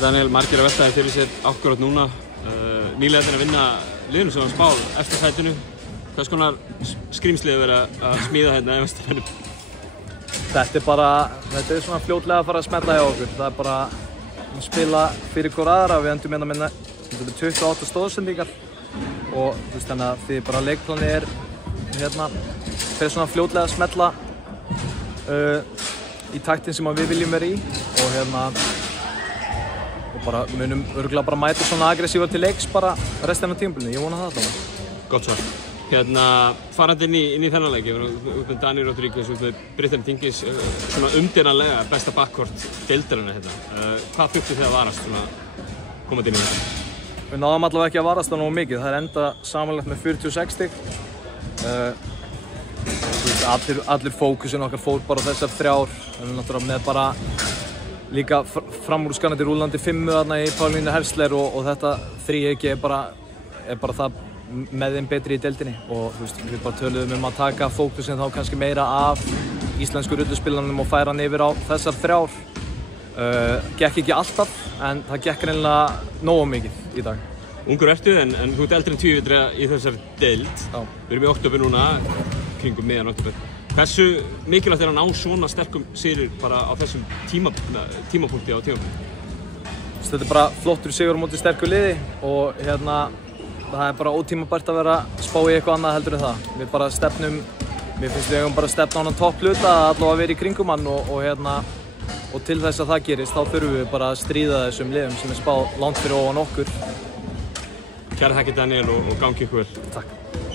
Daniel, margir að velta þeim fyrir sér akkurat núna. Nýlega þeir að vinna liðinu sem var spáð eftir sætinu. Hvers konar skrýmslið verið að smíða hérna í Vesturhraunum? Þetta er svona fljótlega að fara að smella hjá okkur. Það er bara að spila fyrir hver aðra. Við endum hérna með 28 stóðsendingar og þannig að því bara leikplani er hérna fyrir svona fljótlega að smella í taktin sem við viljum vera í og hérna bara munum örugglega bara mæta svona aggressívar til leiks bara restina af tímabilinu, ég vona það allavega. Gott svar. Hérna, farandi inn í þennan leik, út með Dani Rodríguez, út með Brittany Tingis, svona umdýranlega besta backcourt deildarinnar hérna. Hvað þurftu þið að varast svona komandi inn í þetta? Við náðum allavega ekki að varast það nógu mikið, það er enda samanlagt með 46 stig. Allir fókusin okkar fór bara þessar þrjár, við erum náttúrulega með bara líka framúrskarandi rúllandi fimmu þarna í Pauline Hersler og þetta þríhyggja er bara það með þeim betri í deildinni og við bara töluðum að taka fókusin þá kannski meira af íslensku rulluspilaranum og færa hann yfir á þessar þrjár. Gekk ekki alltaf en það gekk reynilega nógu mikið í dag. Ungur ertu en þú ert eldri en 20 vetra í þessar deild. Já. Við erum í október núna, kringum miðjan október. Hversu mikilvægt er að ná svona sterkum sigri bara á þessum tímapunkti á tímabilinu? Þetta er bara flottur sigur á móti sterku liði og hérna það er bara ótímabært að vera að spá í eitthvað annað heldur en það. Við bara stefnum, mér finnst við eigum bara að stefna á hann topphluta að allavega vera í kringum hann og til þess að það gerist þá þurfum við bara að stríða þessum liðum sem er spáð langt fyrir ofan okkur. Kærar þakkir Daniel og gangi ykkur vel. Takk.